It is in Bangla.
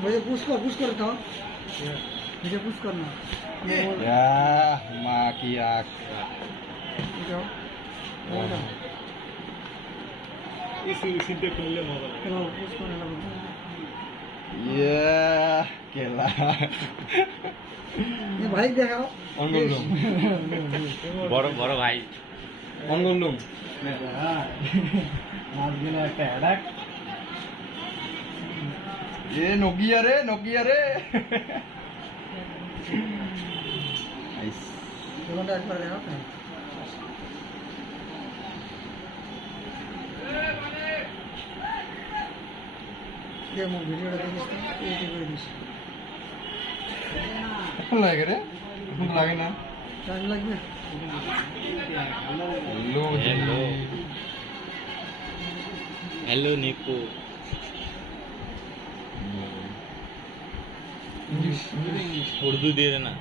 मुझे पुश कर था मुझे पुश करना या माँ की आँख ये केला ये भाई देखाओ অঙ্গলুম বড় বড় ভাই অঙ্গলুম ये नोकिया रे नाइस दोनों एक बार देखाओ ये मो वीडियो देखिस तो ये করে দিস এখন লাগে রে এখন লাগে না টাইম লাগবে হ্যালো हेलो हेलो निकू इंग्लिश उर्दू दे देना